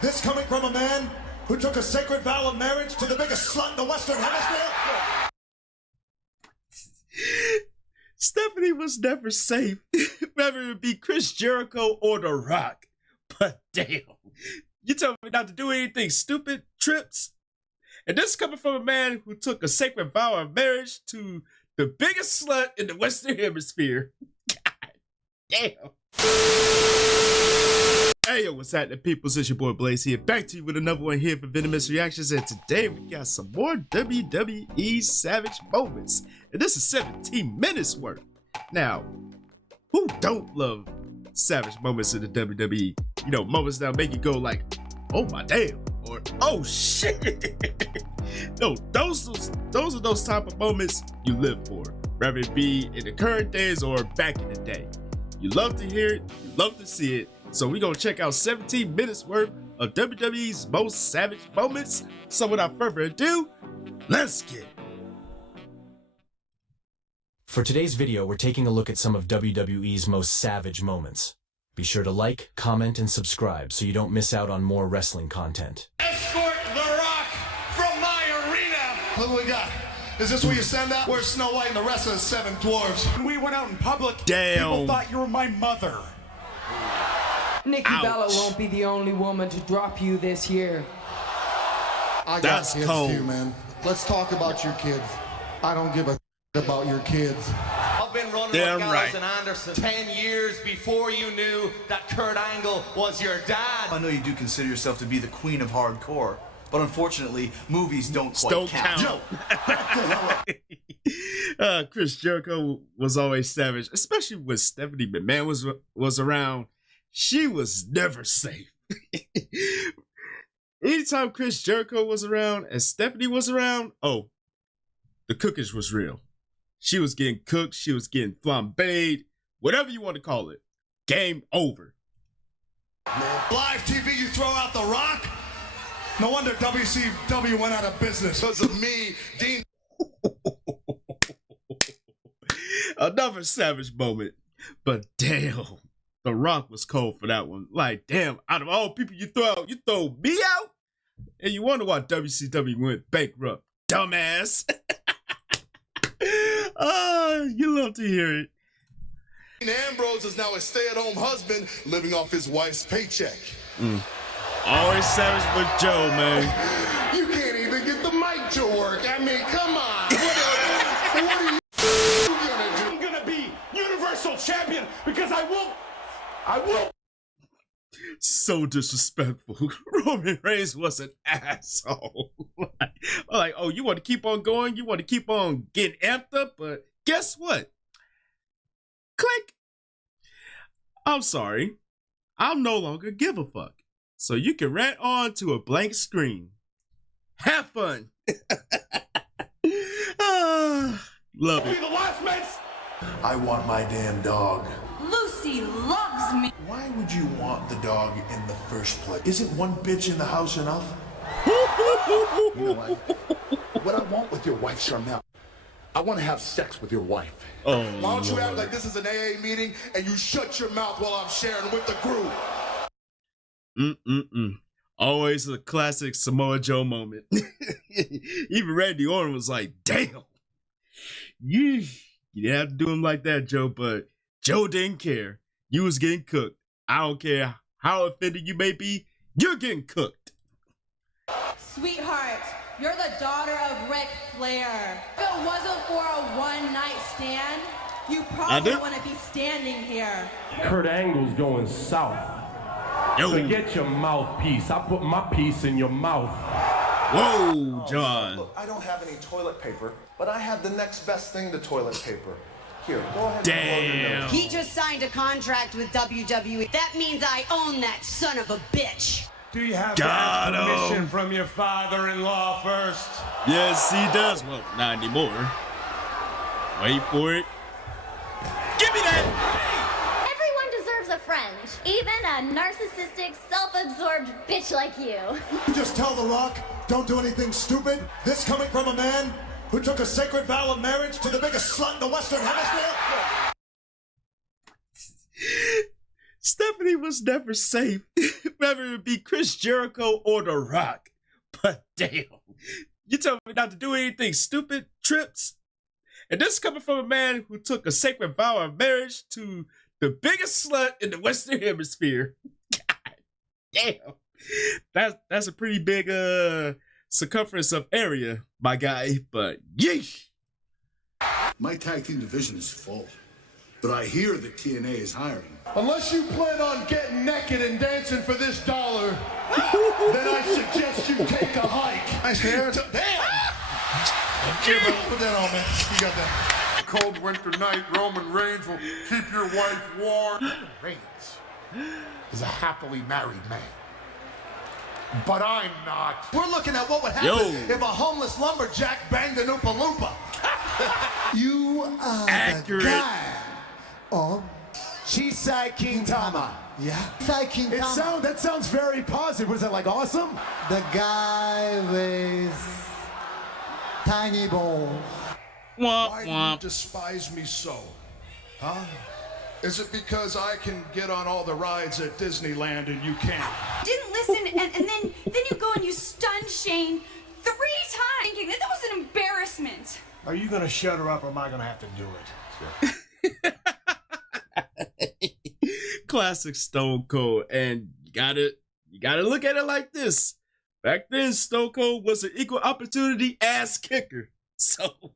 This coming from a man who took a sacred vow of marriage to the biggest slut in the Western Hemisphere? Stephanie was never safe, whether it be Chris Jericho or The Rock. But damn, you tell me not to do anything stupid, trips? And this coming from a man who took a sacred vow of marriage to the biggest slut in the Western Hemisphere. God damn. Hey, yo, what's happening, people? It's your boy Blaze here, back to you with another one here for Venomous Reactions, and today we got some more WWE Savage Moments, and this is 17 minutes worth. Now, who don't love Savage Moments in the WWE? You know, moments that make you go like, oh my damn, or oh shit. No, those are those type of moments you live for, whether it be in the current days or back in the day. You love to hear it, you love to see it. So we're going to check out 17 minutes worth of WWE's most savage moments. So without further ado, let's get it. For today's video, we're taking a look at some of WWE's most savage moments. Be sure to like, comment, and subscribe so you don't miss out on more wrestling content. Escort The Rock from my arena. Look what we got. Is this where you send out? Where's Snow White and the rest of the 7 dwarves? When we went out in public, people thought you were my mother. Nikki Bella won't be the only woman to drop you this year. I got kids too, man. Let's talk about your kids. I don't give a about your kids. I've been running with Gallows and Anderson 10 years before you knew that Kurt Angle was your dad. I know you do consider yourself to be the queen of hardcore, but unfortunately, movies don't quite count. Chris Jericho was always savage, especially when Stephanie McMahon was around. She was never safe. Anytime Chris Jericho was around and Stephanie was around, oh, the cookage was real. She was getting cooked. She was getting flambéed, whatever you want to call it. Game over. Live TV, you throw out The Rock? No wonder WCW went out of business. Because of me, Dean. Another savage moment. But damn, The Rock was cold for that one. Like, damn, out of all people you throw out, you throw me out? And you wonder why WCW went bankrupt. Dumbass. You love to hear it. Ambrose is now a stay-at-home husband living off his wife's paycheck. Always savage with Joe, man. You can't even get the mic to work. I mean, come on. What are you gonna do? I'm gonna be Universal Champion because I will. So disrespectful. Roman Reigns was an asshole. like, oh, you want to keep on going? You want to keep on getting amped up? But guess what? Click. I'm sorry. I'll no longer give a fuck. So you can rant on to a blank screen. Have fun. Love it. Be the last mates. I want my damn dog. Lucy loves me. Why would you want the dog in the first place? Isn't one bitch in the house enough? You know what I want with your wife, Charnel, I want to have sex with your wife. Oh, why don't you act like this is an AA meeting and you shut your mouth while I'm sharing with the group? Always a classic Samoa Joe moment. Even Randy Orton was like, damn. You didn't have to do him like that, Joe, but Joe didn't care. You was getting cooked. I don't care how offended you may be, you're getting cooked. Sweetheart, you're the daughter of Ric Flair. If it wasn't for a one-night stand, you probably wouldn't be standing here. Kurt Angle's going south. Yo. Forget your mouthpiece. I put my piece in your mouth. Whoa, John. Look, I don't have any toilet paper, but I have the next best thing to toilet paper. Here, go ahead. Damn. He just signed a contract with WWE. That means I own that son of a bitch. Do you have to ask permission from your father-in-law first? Yes, he does. Well, not anymore. Wait for it. Give me that. Everyone deserves a friend, even a narcissistic, self-absorbed bitch like you. Just tell The Rock, don't do anything stupid. This coming from a man who took a sacred vow of marriage to the biggest slut in the Western Hemisphere? Stephanie was never safe, whether it be Chris Jericho or The Rock. But damn, you tell me not to do anything stupid, trips? And this coming from a man who took a sacred vow of marriage to the biggest slut in the Western Hemisphere. God damn. That's a pretty big circumference of area, my guy, but yeesh. My tag team division is full, but I hear that TNA is hiring. Unless you plan on getting naked and dancing for this dollar, then I suggest you take a hike. Nice hair. Damn! Here, bro, put that on, man. You got that. Cold winter night, Roman Reigns will keep your wife warm. Roman Reigns is a happily married man. But I'm not. We're looking at what would happen if a homeless lumberjack banged an Oompa Loompa. You are accurate. The guy of Chisai King Tama. Yeah. Chisai King Tama. That sounds very positive. Was that like awesome? The guy with tiny balls. Why do you despise me so? Huh? Is it because I can get on all the rides at Disneyland and you can't? Didn't listen, and then you go and you stun Shane 3 times, thinking that was an embarrassment. Are you gonna shut her up, or am I gonna have to do it? Classic Stone Cold, and you gotta look at it like this. Back then, Stone Cold was an equal opportunity ass kicker, so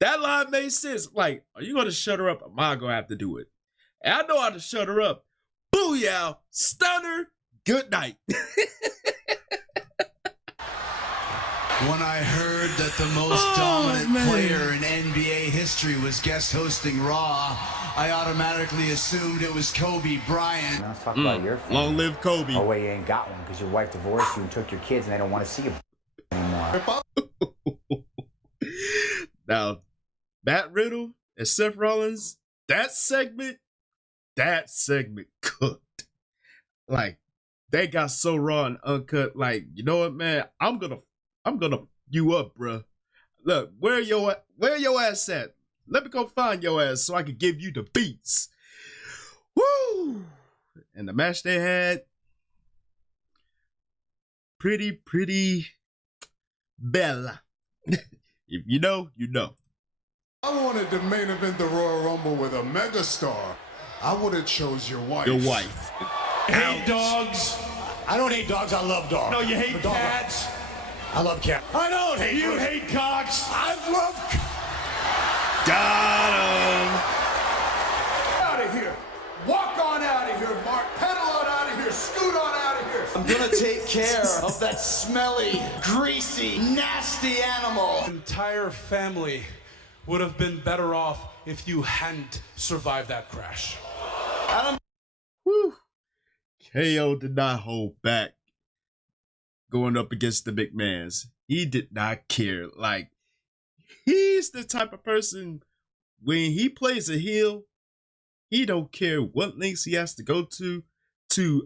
that line made sense. Like, are you gonna shut her up, or am I gonna have to do it? And I know how to shut her up. Booyah, stunner, good night. When I heard that the most dominant player in NBA history was guest hosting Raw, I automatically assumed it was Kobe Bryant. Now let's talk about your family. Long live Kobe. Oh, wait, you ain't got one because your wife divorced you and took your kids and they don't want to see you anymore. Now, Matt Riddle and Seth Rollins, that segment cooked. Like, they got so raw and uncut. Like, you know what, man? I'm gonna you up, bruh. Look, where your ass at? Let me go find your ass so I can give you the beats. Woo! And the match they had, pretty bella. If you know, you know. I wanted to main event the Royal Rumble with a megastar. I would have chose your wife. Your wife. Hate dogs. I don't hate dogs, I love dogs. No, you hate cats. I love cats. I don't hate you. Hate cocks. I love. Got him. Out of here. Walk on out of here, Mark. Pedal on out of here. Scoot on out of here. I'm gonna take care of that smelly, greasy, nasty animal. The entire family would have been better off if you hadn't survived that crash. Whew. KO did not hold back going up against the McMahons. He did not care. Like, he's the type of person, when he plays a heel, he don't care what lengths he has to go to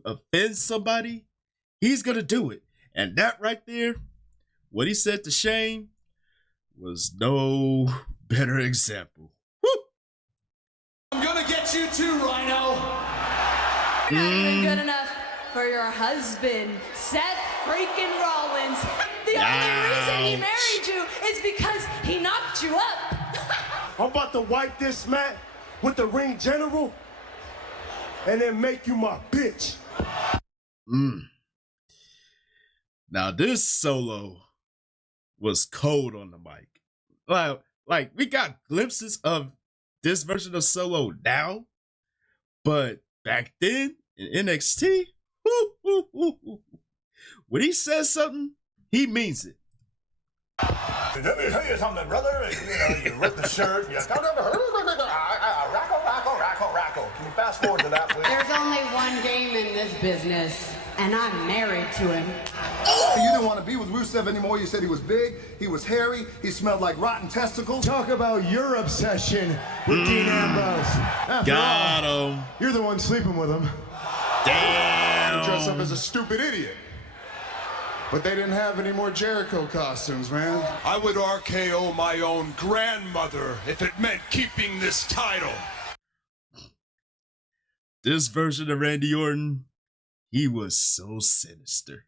offend somebody. He's gonna do it. And that right there, what he said to Shane, was no better example. Woo! I'm gonna get you too, Rhino. You're not even good enough for your husband, Seth freaking Rollins. The only reason he married you is because he knocked you up. I'm about to wipe this mat with the ring general and then make you my bitch. Now this solo was cold on the mic. Like we got glimpses of this version of Solo now, but back then in NXT, when he says something, he means it. Let me tell you something, brother. You rip the shirt. You rackle. Can you fast forward to that, please? There's only one game in this business, and I'm married to him. You didn't want to be with Rusev anymore. You said he was big, he was hairy, he smelled like rotten testicles. Talk about your obsession with Dean Ambrose. After Got all, him. you're the one sleeping with him. Damn. Dress up as a stupid idiot. But they didn't have any more Jericho costumes, man. I would RKO my own grandmother if it meant keeping this title. this version of Randy Orton, he was so sinister.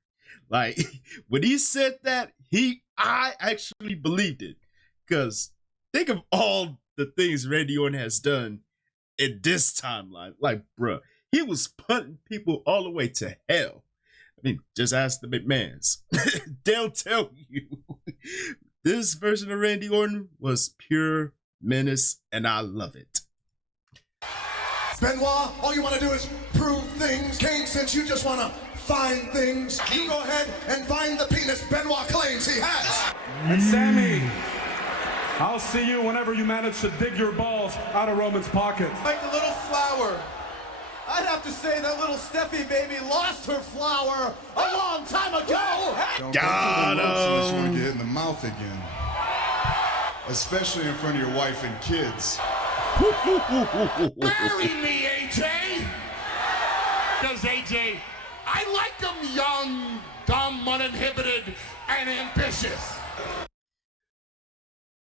Like, when he said that, I actually believed it. Because think of all the things Randy Orton has done in this timeline. Like, bruh, he was punting people all the way to hell. I mean, just ask the McMahons. They'll tell you. This version of Randy Orton was pure menace, and I love it. Benoit, all you want to do is prove things. Kane, since you just want to find things, you go ahead and find the penis Benoit claims he has. And Sammy, I'll see you whenever you manage to dig your balls out of Roman's pocket. Like a little flower. I'd have to say that little Steffi baby lost her flower a long time ago. Don't go through the ropes unless you want to get hit in the mouth again. Especially in front of your wife and kids. Marry me, AJ! Because AJ, I like them young, dumb, uninhibited, and ambitious.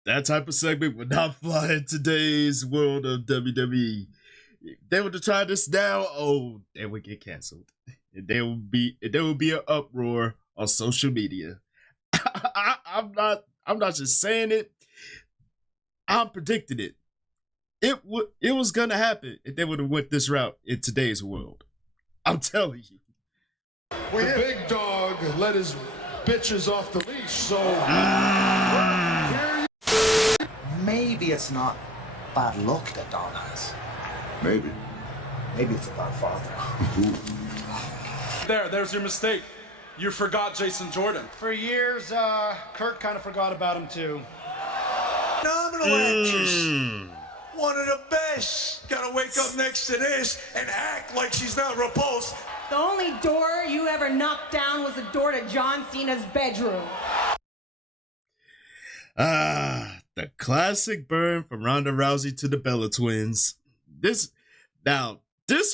That type of segment would not fly in today's world of WWE. If they were to try this now, oh, they would get canceled. And there would be an uproar on social media. I'm not just saying it. I'm predicting it. It was gonna happen if they would have went this route in today's world. I'm telling you. The big dog let his bitches off the leash, so Maybe it's not bad luck that Don has. maybe. Maybe it's a bad father. There's your mistake. You forgot Jason Jordan. For years, Kurt kind of forgot about him too. Phenomenal actress. One of the best. Gotta wake up next to this and act like she's not repulsed. The only door you ever knocked down was the door to John Cena's bedroom. The classic burn from Ronda Rousey to the Bella Twins. This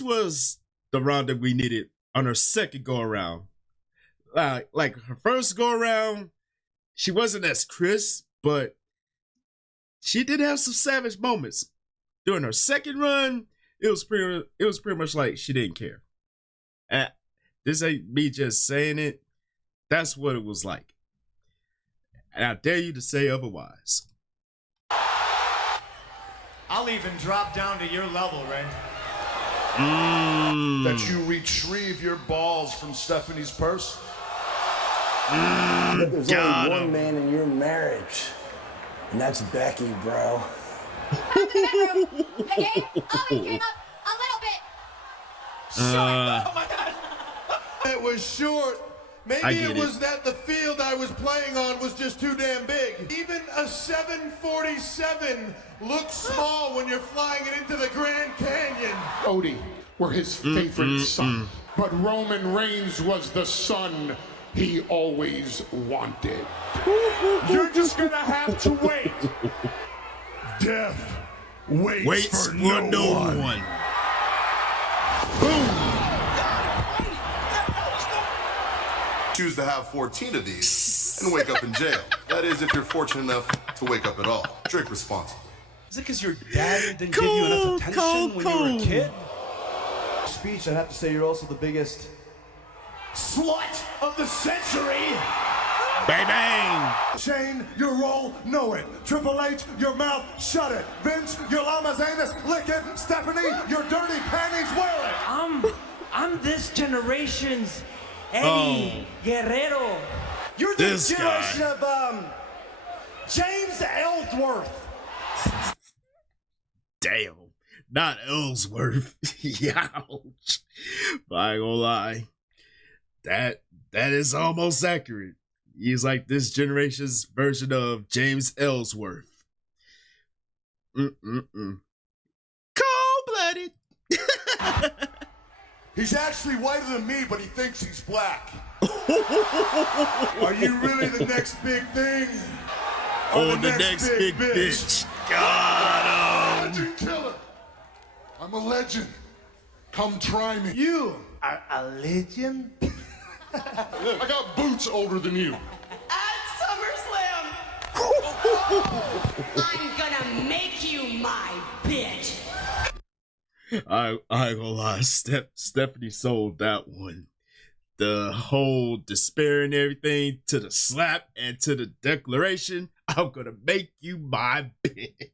was the Ronda we needed on her second go around. Like her first go around, she wasn't as crisp, but she did have some savage moments. During her second run, it was pretty much like she didn't care. This ain't me just saying it. That's what it was like. And I dare you to say otherwise. I'll even drop down to your level, Ray. That you retrieve your balls from Stephanie's purse? There's only one man in your marriage, and that's Becky, bro. Back to the bedroom. Again? Oh, he came up a little bit. Oh my God. It was short. Maybe it was it. that the field I was playing on was just too damn big. Even a 747 looks small when you're flying it into the Grand Canyon. Odie were his favorite son, but Roman Reigns was the son he always wanted. You're just gonna have to wait. Death waits for no one. Boom! Choose to have 14 of these and wake up in jail. That is, if you're fortunate enough to wake up at all. Drink responsibly. Is it because your dad didn't give you enough attention when you were a kid? Speech, I'd have to say you're also the biggest slut of the century. Bang bang! Shane, your role, know it. Triple H, your mouth, shut it. Vince, your llama's anus, lick it. Stephanie, your dirty panties, wear it. I'm this generation's Eddie Guerrero. You're the generation of James Ellsworth. Damn, not Ellsworth. Ouch. But I ain't gonna lie, that is almost accurate. He's like this generation's version of James Ellsworth. Cold-blooded. He's actually whiter than me, but he thinks he's black. Are you really the next big thing? Or the next big bitch? Got him. Legend killer. I'm a legend. Come try me. You are a legend? I got boots older than you. At SummerSlam, I'm gonna make you my bitch. I ain't gonna lie, Stephanie sold that one. The whole despair and everything, to the slap and to the declaration, I'm gonna make you my bitch.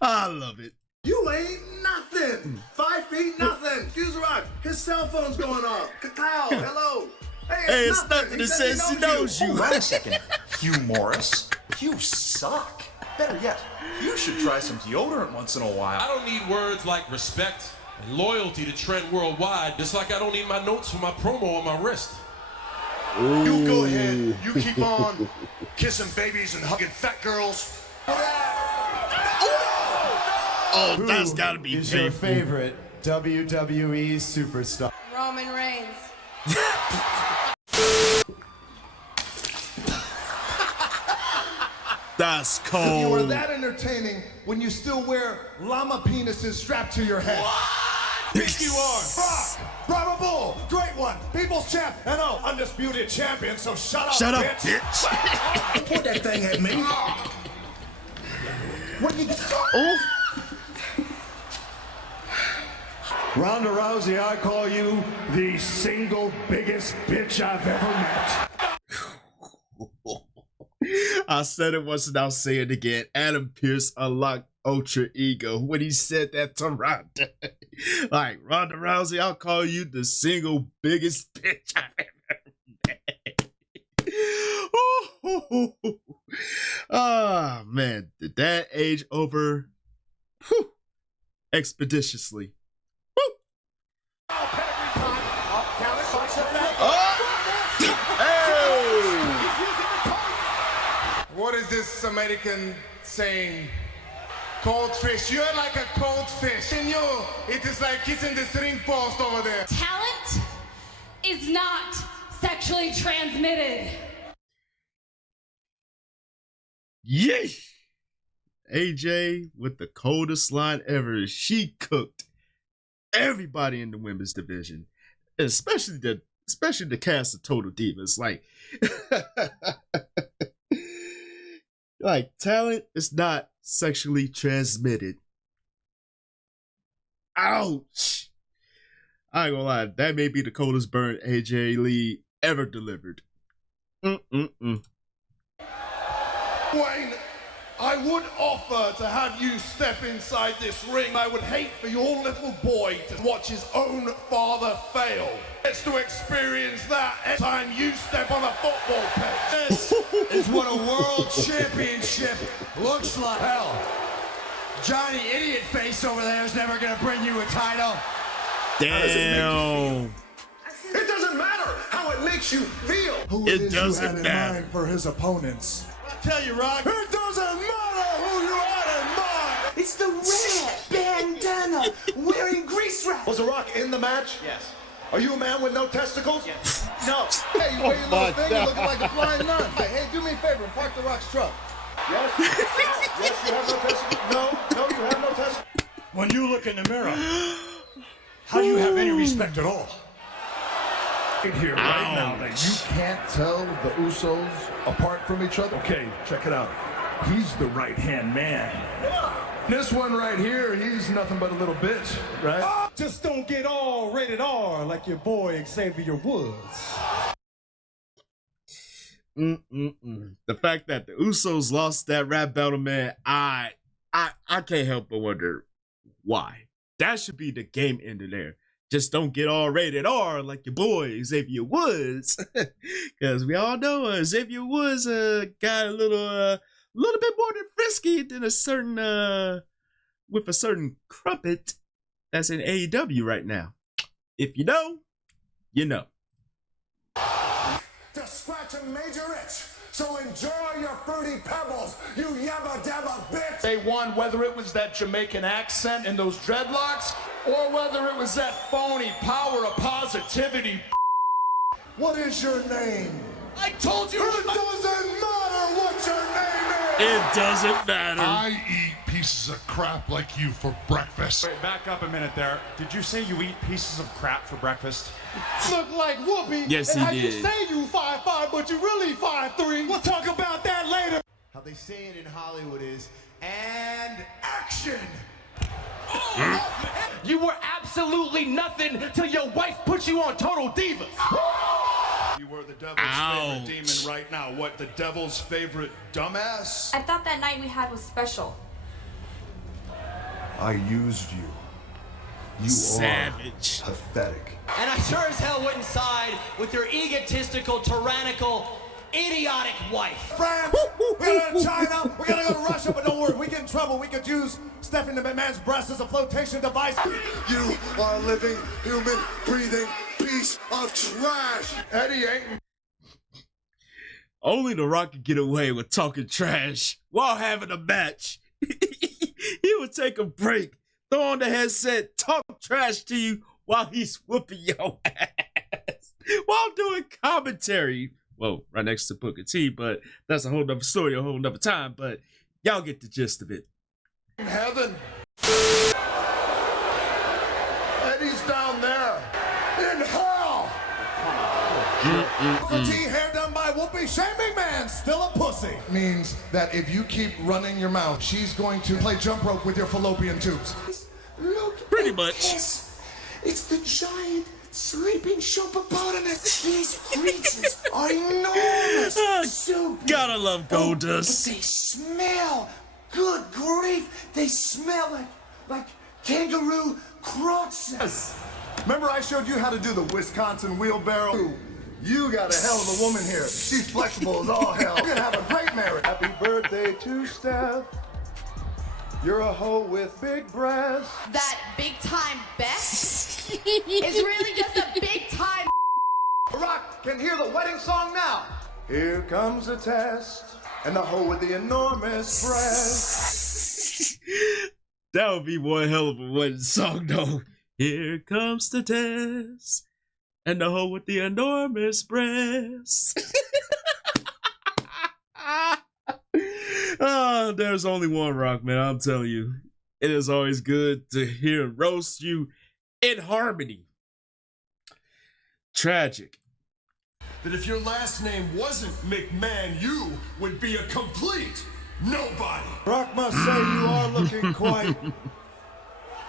I love it. You ain't nothing. 5 feet, nothing. Excuse Rock. His cell phone's going off. Cacao, hello. Hey, it's nothing. It says he knows you. Hold on a second. Hugh Morris, you suck. Better yet, you should try some deodorant once in a while. I don't need words like respect and loyalty to Trent worldwide, just like I don't need my notes for my promo on my wrist. Ooh. You go ahead. You keep on kissing babies and hugging fat girls. Oh, that's gotta be Who's painful. your favorite WWE superstar? Roman Reigns. That's You are cold. that entertaining when you still wear llama penises strapped to your head. Yes, you are. Fuck! Bravo Bull! Great one! People's champ! And oh, undisputed champion, so shut up, Shut up, bitch! bitch. Point that thing at me! What you... Oh. Ronda Rousey, I call you the single biggest bitch I've ever met. I said it once and I'll say it again. Adam Pearce unlocked Ultra Ego when he said that to Ronda. Like, Ronda Rousey, I'll call you the single biggest bitch I've ever met. Oh, man. Did that age over? Whew. Expeditiously. What is this American saying? Cold fish. You're like a cold fish. And you, it is like kissing the string post over there. Talent is not sexually transmitted. Yay! AJ with the coldest line ever. She cooked everybody in the women's division, especially the cast of Total Divas. Like talent is not sexually transmitted. Ouch! I ain't gonna lie, that may be the coldest burn AJ Lee ever delivered. Wayne, I would offer to have you step inside this ring. I would hate for your little boy to watch his own father fail. It's to experience that every time you step on a football pitch. This is what a world championship looks like. Hell, Johnny Idiot Face over there is never gonna bring you a title. Damn. It doesn't matter how it makes you feel. Who It is doesn't you had in matter. mind for his opponents? I tell you, Rock, it doesn't matter who you had in mind. It's the red bandana wearing grease wrap. Was The Rock in the match? Yes. Are you a man with no testicles? Yes. No. Hey, you wear your little finger looking like a blind nun. Hey, do me a favor and park the Rock's truck. Yes. Yes, you have no testicles. No, you have no testicles. When you look in the mirror, how do you have any respect at all? Right here, right now, that you can't tell the Usos apart from each other. Okay, check it out. He's the right-hand man. This one right here, he's nothing but a little bitch, right? Just don't get all rated R like your boy Xavier Woods. The fact that the Usos lost that rap battle, man, I can't help but wonder why. That should be the game ender there. Just don't get all rated R like your boy Xavier Woods, because we all know Xavier Woods got a little bit more than frisky than a certain with a certain crumpet that's in AEW right now. If you know, you know. To scratch a major itch. So enjoy your fruity pebbles, you yabba dabba bitch. They won whether it was that Jamaican accent and those dreadlocks, or whether it was that phony power of positivity. What is your name? I told you. It doesn't matter what your name is. It doesn't matter. I eat pieces of crap like you for breakfast. Wait, back up a minute there. Did you say you eat pieces of crap for breakfast? Look like Whoopi. Yes, and he how did. You say you 5'5", but you really 5'3". We'll talk about that later. How they say it in Hollywood is, and action. You were absolutely nothing till your wife put you on Total Divas. You were the devil's favorite demon right now. What, the devil's favorite dumbass? I thought that night we had was special. I used you. You Savage. are pathetic. And I sure as hell wouldn't side with your egotistical, tyrannical, idiotic wife. France, we're gonna go to China, we're gonna go to Russia, but don't worry, if we get in trouble, we could use Stephanie McMahon's breast as a flotation device. You are a living, human, breathing piece of trash. Eddie ain't. Only The Rock could get away with talking trash while having a match. He would take a break, throw on the headset, talk trash to you while he's whooping your ass while doing commentary. Well, right next to Booker T, but that's a whole nother story, a whole nother time. But y'all get the gist of it. In heaven. Eddie's down there. In hell. Booker T, hair done by Whoopi, shaming man, still a pussy. Means that if you keep running your mouth, she's going to play jump rope with your fallopian tubes. Look. Pretty much. This. It's the giant sleeping hippopotamus. These creatures are enormous. So big. Gotta love Goldust. But they smell. Good grief. They smell like kangaroo crotches. Remember I showed you how to do the Wisconsin wheelbarrow? You got a hell of a woman here. She's flexible as all hell. You're gonna have a great marriage. Happy birthday to Steph. You're a hoe with big breasts. That big time best is really just a big time. Rock can hear the wedding song now. Here comes the test, and the hoe with the enormous breasts. That would be one hell of a wedding song, though. Here comes the test, and the hoe with the enormous breasts. Oh, there's only one Rock, man. I'm telling you, it is always good to hear and roast you in harmony. Tragic. That if your last name wasn't McMahon, you would be a complete nobody. Rock must say you are looking quite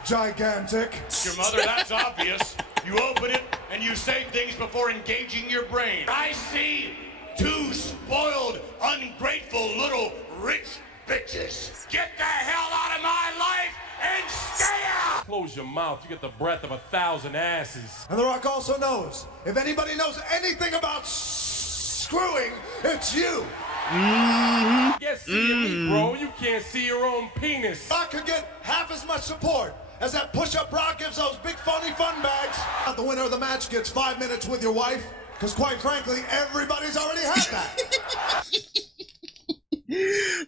gigantic. Your mother, that's obvious. You open it and you say things before engaging your brain. I see two spoiled, ungrateful little rich bitches. Get the hell out of my life and stay out! Close your mouth. You get the breath of 1,000 asses. And The Rock also knows, if anybody knows anything about screwing, it's you. Yes, see me, bro. You can't see your own penis. I could get half as much support as that push-up bra gives those big phony fun bags. The winner of the match gets 5 minutes with your wife, because quite frankly, everybody's already had that.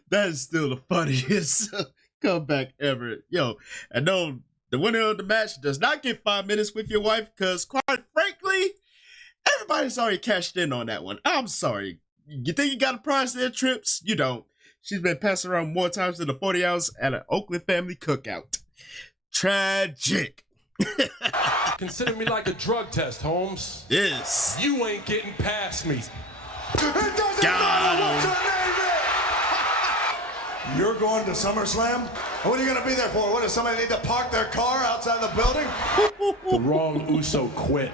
That is still the funniest comeback ever. Yo, and no, the winner of the match does not get 5 minutes with your wife, because quite frankly, everybody's already cashed in on that one. I'm sorry. You think you got a prize there, Trips? You don't. She's been passed around more times than the 40 hours at an Oakland family cookout. Tragic. Consider me like a drug test, Holmes. Yes. You ain't getting past me. You're going to SummerSlam? What are you going to be there for? What, does somebody need to park their car outside the building? The wrong Uso quit.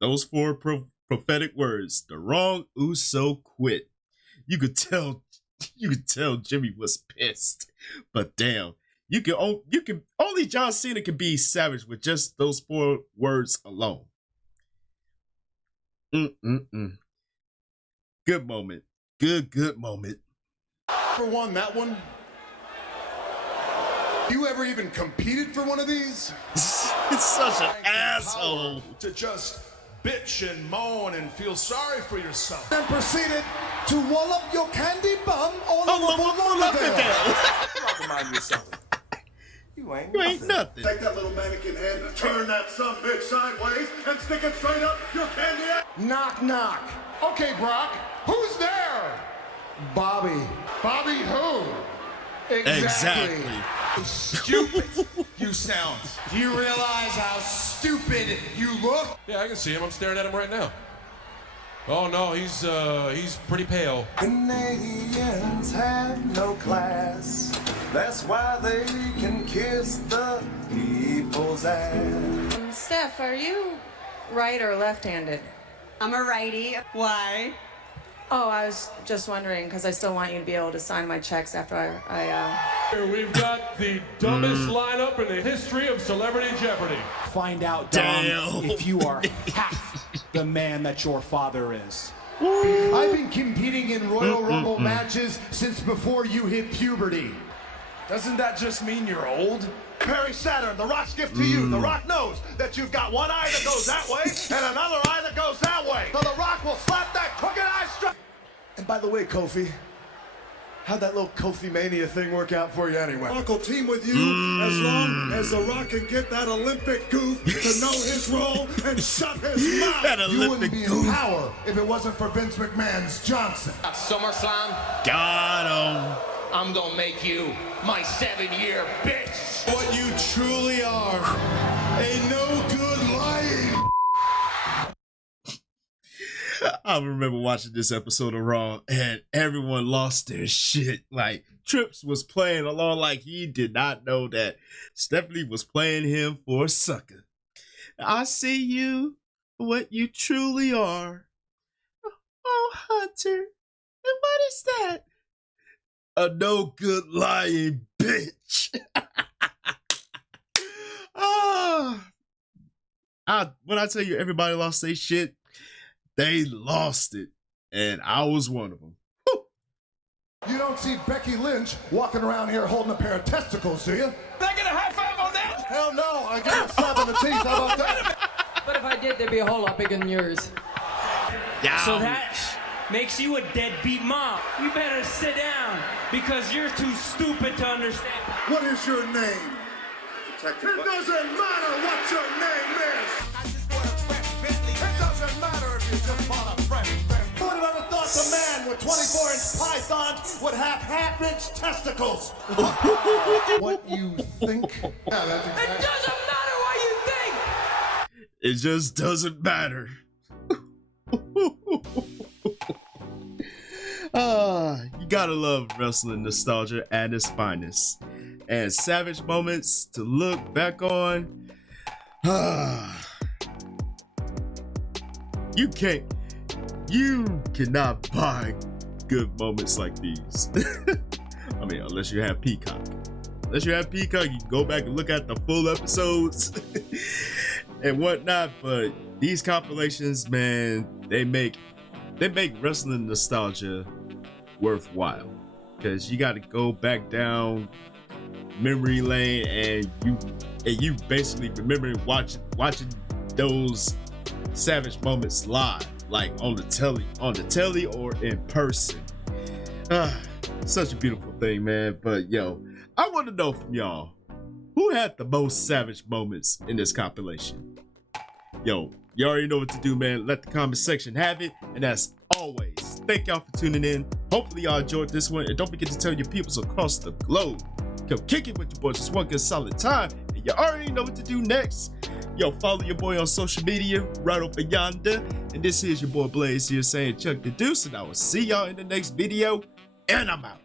Those four prophetic words. The wrong Uso quit. You could tell Jimmy was pissed. But damn, only John Cena can be savage with just those 4 words alone. Good moment. Good moment. Ever won that one? You ever even competed for one of these? It's such an asshole. To just bitch and moan and feel sorry for yourself. Then proceeded to wall up your candy bum all over Lauderdale. Remind me of something. You ain't nothing. Take that little mannequin head, turn that sumbitch sideways, and stick it straight up your candy ass. Knock, knock. Okay, Brock, who's there? Bobby. Bobby who? Exactly. Stupid you sound. Do you realize how stupid you look? Yeah, I can see him. I'm staring at him right now. Oh no, he's pretty pale. Canadians have no class. That's why they can kiss the people's ass. Steph, are you right or left-handed? I'm a righty. Why? Oh, I was just wondering because I still want you to be able to sign my checks after Here we've got the dumbest lineup in the history of Celebrity Jeopardy. Find out, Dom, if you are half the man that your father is. I've been competing in Royal Rumble matches since before you hit puberty. Doesn't that just mean you're old? Perry Saturn, The Rock's gift to you. The Rock knows that you've got one eye that goes that way and another eye that goes that way. So The Rock will slap that crooked eye straight. And by the way, Kofi, how'd that little Kofi Mania thing work out for you anyway? Rock will team with you as long as The Rock can get that Olympic goof to know his role and shut his mouth. That You wouldn't Olympic be in goof. power if it wasn't for Vince McMahon's Johnson. SummerSlam, Got him. I'm gonna make you my 7-year bitch. What you truly are, a no good lying. I remember watching this episode of Raw and everyone lost their shit. Like, Trips was playing along like he did not know that Stephanie was playing him for a sucker. I see you for what you truly are. Oh, Hunter. And what is that? A no good lying bitch. When I tell you everybody lost their shit, they lost it, and I was one of them. Whew. You don't see Becky Lynch walking around here holding a pair of testicles, do you? Can I get a high five on that? Hell no, I got a slap in the teeth. How about that? But if I did, there'd be a whole lot bigger than yours. Yeah. So that makes you a deadbeat mom. You better sit down because you're too stupid to understand. What is your name? Detective. It doesn't matter what your name is. It doesn't matter if you just bought a fresh Bentley. Who would have ever thought the man with 24-inch pythons would have half-inch testicles? What you think? Yeah, that's exactly. It doesn't matter what you think. It just doesn't matter. You gotta love wrestling nostalgia at its finest. And Savage Moments to look back on. You cannot buy good moments like these. I mean, unless you have Peacock. Unless you have Peacock, you can go back and look at the full episodes and whatnot. But these compilations, man, they make wrestling nostalgia worthwhile, because you got to go back down memory lane and you basically remembering watching those Savage Moments live, like on the telly or in person. Such a beautiful thing, man. But yo, I want to know from y'all, who had the most Savage Moments in this compilation? Yo, you already know what to do, man. Let the comment section have it. And as always, thank y'all for tuning in. Hopefully y'all enjoyed this one, and don't forget to tell your peoples across the globe, come kick it with your boys. Just one good solid time, and you already know what to do next. Yo, follow your boy on social media right over yonder. And this is your boy Blaze here saying Chuck the Deuce, and I will see y'all in the next video, and I'm out.